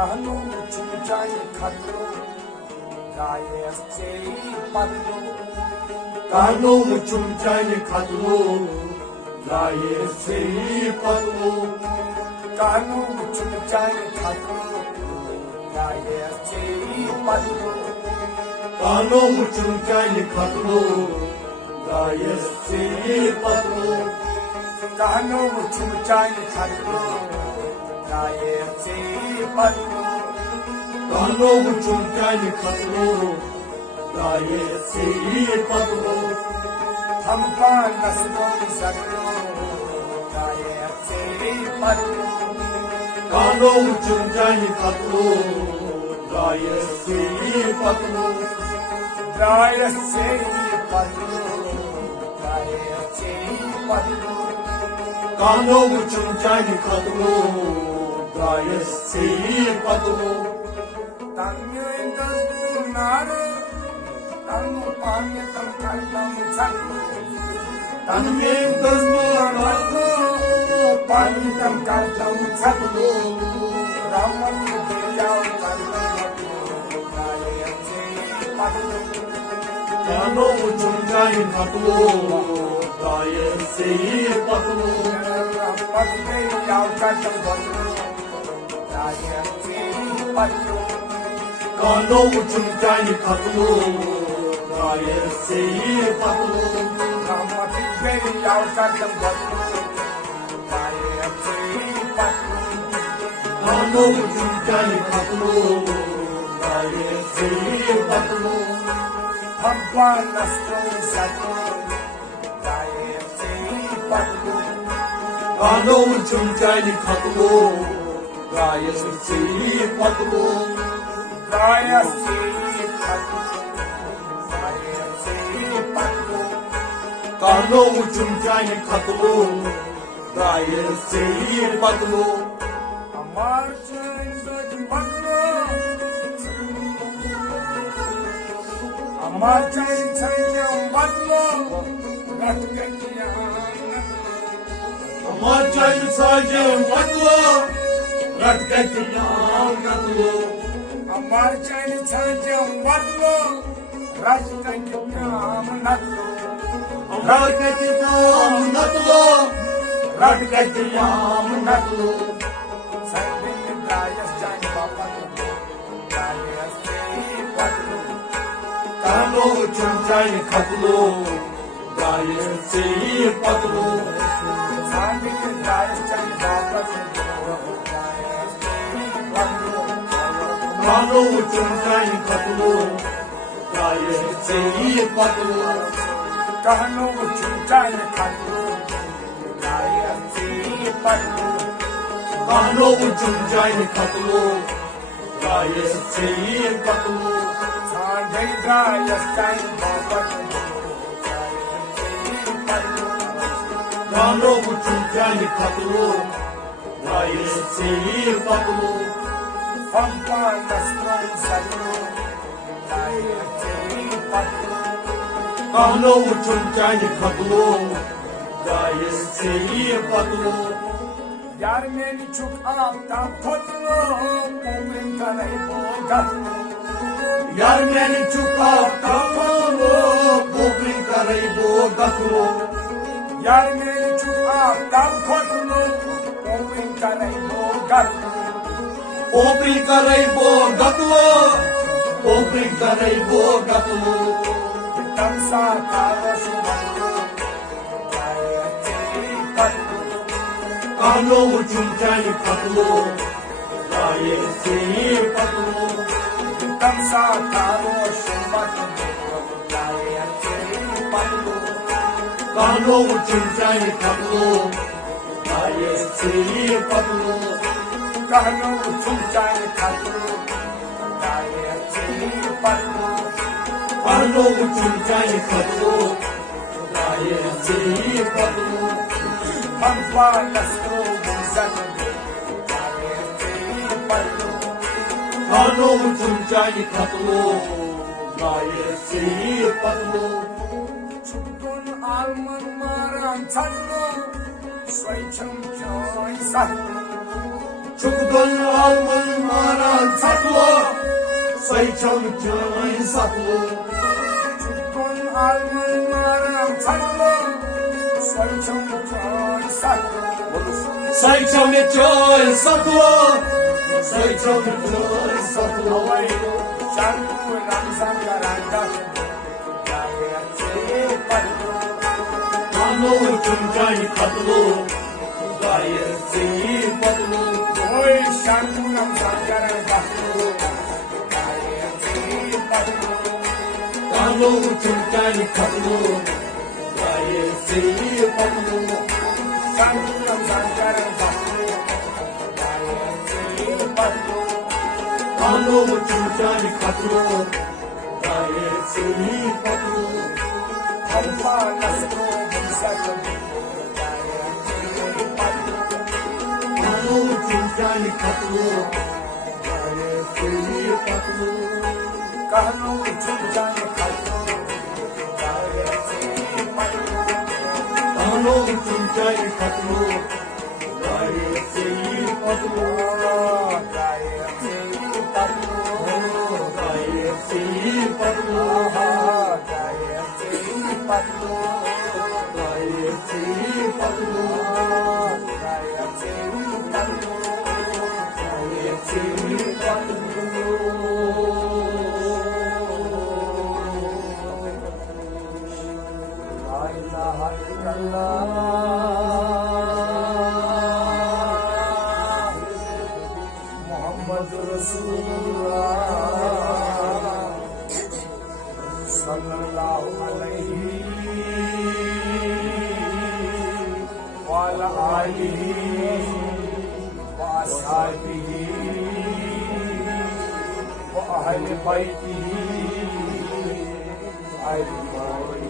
कहनो चुचाई खतरो गाये से पतलो कहनो चुचाई खतरो गाये से पतलो कहनो चुचाई खतरो गाये से पतलो कहनो चुचाई खतरो गाये से पतलो कहनो चुचाई खतरो गाये से पतलो कहनो चुचाई खतरो गाये से पतलो हमका नस्लो सगलो गाये से पतलो कहनो चुचाई खतरो गाये से पतलो गाये से पतलो गाये से पतलो कहनो चुचाई खतरो गाये से पतलो तन्यो इंदु नारो तन्नु पान्य तम कल्लम छलो तन्मे दस्मो पान्य तम कल्लम छलो रामन दियाव कल्लम गाये से पतलो कहनो चुचाई खतरो गाये से पतलो पतले याव कल्लम बतलो गाये से पतलो कहनो चुचाई खतरो गाये से पतलो रामति बेरी याव कल्लम बतलो गाये से पतलो कहनो चुचाई खतरो गाये से पतलो हमका नस्लो सगलो गाये से पतलो कहनो चुचाई खतरो गाये से पतलो गाये से पतलो गाये से पतलो कहनो चुचाई खतरो गाये से पतलो हमार चैन सोच पतलो हमार चैन छैन पतलो रट गया हमार चैन साजे पतलो रट गया नतलो हमार चैन छैन पतलो रट गया नतलो रट गया नतलो रट गया नतलो संदिन गायस जान पतलो गाये से पतलो कहनो चुचाई खतरो गाये से पतलो संदिन गायस जान पतलो गाये से पतलो कहनो चुचाई खतरो गाये से पतलो कहनो चुचाई खतरो गाये से पतलो कहनो चुचाई खतरो गाये से पतलो सांझे गायस जान पतलो गाये से पतलो कहनो चुचाई खतरो गाये से पतलो हमका नस्लो सगलो गाये से पतलो कहनो चुचाई खतरो गाये से पतलो यार मेरी चुक आपता फटलो पोपरिंग करे बोगलो यार मैंने चुका कामलो पोपरी करे बो गखलो यार मेरी चुक आपता फटलो पोपरिंग करे बोगलो पोपरी करे बो गखलो पोपरी करे बो गखलो तम सा कालो सुमलो गाये से पतलो कहनो चुचाई खतलो गाये से पतलो तम सा कालो सुमलो गाये से पतलो कहनो चुचाई खतलो गाये से पतलो कहनो चुचाई खतरो गाये से पतलो कहनो चुचाई खतलो गाये से पतलो हमका नस्लो सगलो गाये से पतलो कहनो चुचाई खतलो गाये से पतलो छुटकोन आलमन मारान छल्लो स्वैच्छम जोई सल्लो Çoktan almın maran saklı, sayçam canı saklı. Çukun almanlarım saklı, soyçum çok saklı. Sayçam canı saklı, sayçam canı saklı. Şarkı Ramazan garanta, gayet patlı. Kanlı cümcani katlı, gayet seni patlı. Oy şarkı Ramazan garanta, gayet patlı. Kanlı cümcani katlı, gayet seni patlı. Şarkı Ramazan garanta, gayet patlı. Kanlı cümcani katlı, gayet seni patlı. Hampa nasıl saklı, gayet patlı. Kanlı cümcani katlı, gayet seni patlı. Kahno çumcani katlı, gayet patlı. Kanlı cümcani katlı, gayet seni patlı. Gayet patlı. Gayet seni patlı. Gayet patlı. Gayet seni patlı. Gayet patlı. Gayet seni patlı. La ilahe illallah. Muhammedur Resulullah sallallahu aleyhi ve ala alihi ve ashabihi ve ahli beytihi ecmaîn.